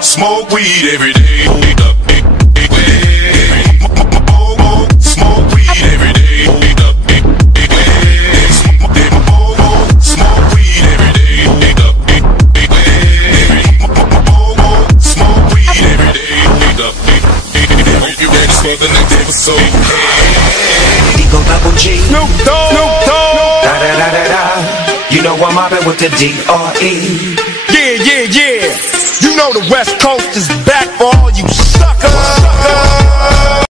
Smoke weed every day. Smoke weed every day. Smoke weed every day. Smoke weed every day. Hope you ready for the next episode. Eagle Double G. Snoop Dogg. Da da da da da. You know I'm mobbing with the D.R.E. Yeah. You know the West Coast is back for all you suckers.